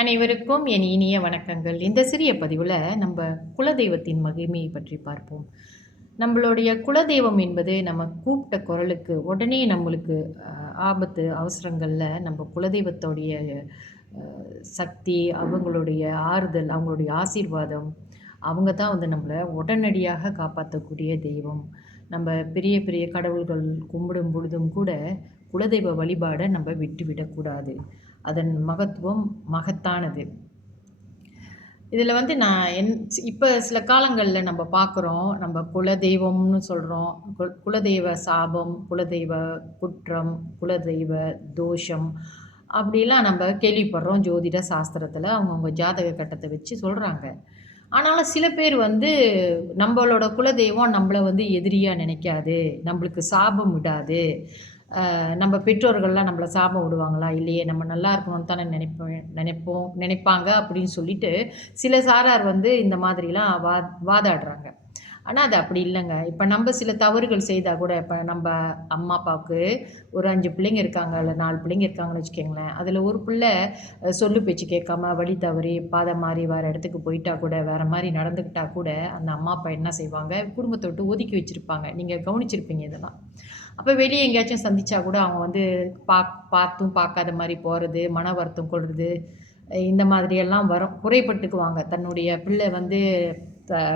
அனைவருக்கும் என் இனிய வணக்கங்கள். இந்த சிறிய பதிவில் நம்ம குலதெய்வத்தின் மகிமையை பற்றி பார்ப்போம். நம்மளுடைய குலதெய்வம் என்பது நம்ம கூப்பிட்ட குரலுக்கு உடனே நம்மளுக்கு ஆபத்து அவசரங்களில் நம்ம குலதெய்வத்தோடைய சக்தி, அவங்களுடைய ஆறுதல், அவங்களுடைய ஆசீர்வாதம், அவங்க தான் வந்து நம்மளை உடனடியாக காப்பாற்றக்கூடிய தெய்வம். நம்ம பெரிய பெரிய கடவுள்கள் கும்பிடும் பொழுதும் கூட குலதெய்வ வழிபாடை நம்ம விட்டுவிடக்கூடாது. அதன் மகத்துவம் மகத்தானது. இதில் வந்து நான் இப்போ சில காலங்களில் நம்ம பார்க்குறோம், நம்ம குலதெய்வம்னு சொல்கிறோம். குலதெய்வ சாபம், குலதெய்வ குற்றம், குலதெய்வ தோஷம் அப்படிலாம் நம்ம கேள்விப்படுறோம். ஜோதிட சாஸ்திரத்தில் அவங்கவுங்க ஜாதக கட்டத்தை வச்சு சொல்கிறாங்க. ஆனாலும் சில பேர் வந்து நம்மளோட குலதெய்வம் நம்மளை வந்து எதிரியாக நினைக்காது, நம்மளுக்கு சாபம் விடாது, நம்ம பெற்றோர்கள்லாம் நம்மளை சாபம் விடுவாங்களா? இல்லையே, நம்ம நல்லா இருக்கணும்னு தானே நினைப்பாங்க அப்படின்னு சொல்லிட்டு சில சாரார் வந்து இந்த மாதிரிலாம் வாதாடுறாங்க. ஆனால் அது அப்படி இல்லைங்க. இப்போ நம்ம சில தவறுகள் செய்தால் கூட, இப்போ நம்ம அம்மா அப்பாவுக்கு ஒரு 5 பிள்ளைங்க இருக்காங்க, இல்லை 4 பிள்ளைங்க இருக்காங்கன்னு வச்சுக்கோங்களேன். அதில் ஒரு பிள்ளை சொல்லு பேச்சு கேட்காம வழி தவறி பாதை மாறி வேறு இடத்துக்கு போயிட்டா கூட, வேறு மாதிரி நடந்துக்கிட்டா கூட, அந்த அம்மா அப்பா என்ன செய்வாங்க, குடும்பத்தை விட்டு ஒதுக்கி வச்சுருப்பாங்க. நீங்கள் கவனிச்சிருப்பீங்க இதெல்லாம். அப்போ வெளியே எங்கேயாச்சும் சந்தித்தா கூட அவங்க வந்து பார்த்தும் பார்க்காத மாதிரி போகிறது, மன வருத்தம் கொள்வது, இந்த மாதிரியெல்லாம் வரும். குறைப்பட்டுக்குவாங்க. தன்னுடைய பிள்ளை வந்து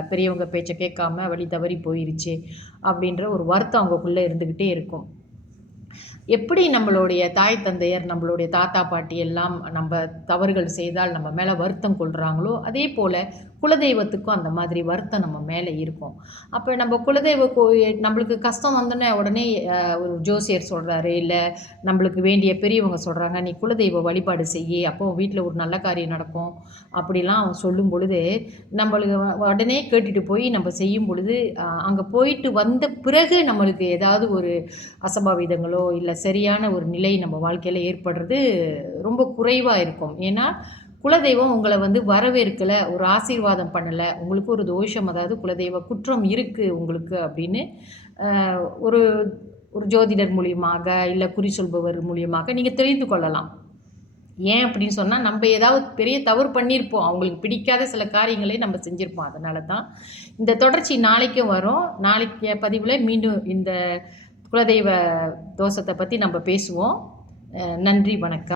பெரியவங்க பேச்சை கேட்காம வழி தவறி போயிருச்சு அப்படின்ற ஒரு வருத்தம் அவங்கக்குள்ளே இருந்துக்கிட்டே இருக்கும். எப்படி நம்மளுடைய தாய் தந்தையர், நம்மளுடைய தாத்தா பாட்டி எல்லாம் நம்ம தவறுகள் செய்தால் நம்ம மேலே வருத்தம் கொள்கிறாங்களோ, அதே போல் குலதெய்வத்துக்கும் அந்த மாதிரி வருத்தம் நம்ம மேலே இருக்கும். அப்போ நம்ம குலதெய்வ நம்மளுக்கு கஷ்டம் வந்தோடனே உடனே ஒரு ஜோசியர் சொல்கிறாரு, இல்லை நம்மளுக்கு வேண்டிய பெரியவங்க சொல்கிறாங்க, நீ குலதெய்வ வழிபாடு செய்யி, அப்போ வீட்டில் ஒரு நல்ல காரியம் நடக்கும் அப்படிலாம் சொல்லும் பொழுது, நம்மளுக்கு உடனே கேட்டுட்டு போய் நம்ம செய்யும் பொழுது, அங்கே போயிட்டு வந்த பிறகு நம்மளுக்கு ஏதாவது ஒரு அசம்பாவிதங்களோ இல்லை சரியான ஒரு நிலை நம்ம வாழ்க்கையில் ஏற்படுறது ரொம்ப குறைவாக இருக்கும். ஏன்னா குலதெய்வம் உங்களை வந்து வரவேற்கலை, ஒரு ஆசீர்வாதம் பண்ணலை, உங்களுக்கு ஒரு தோஷம், அதாவது குலதெய்வ குற்றம் இருக்குது உங்களுக்கு அப்படின்னு ஒரு ஒரு ஜோதிடர் மூலியமாக இல்லை குறி சொல்பவர் மூலியமாக நீங்கள் தெரிந்து கொள்ளலாம். ஏன் அப்படின்னு சொன்னால், நம்ம ஏதாவது பெரிய தவறு பண்ணியிருப்போம், அவங்களுக்கு பிடிக்காத சில காரியங்களே நம்ம செஞ்சுருப்போம். அதனால தான் இந்த தொடர்ச்சி நாளைக்கும் வரும். நாளைக்கு பதிவில் மீண்டும் இந்த குலதெய்வ தோஷத்தை பற்றி நம்ம பேசுவோம். நன்றி, வணக்கம்.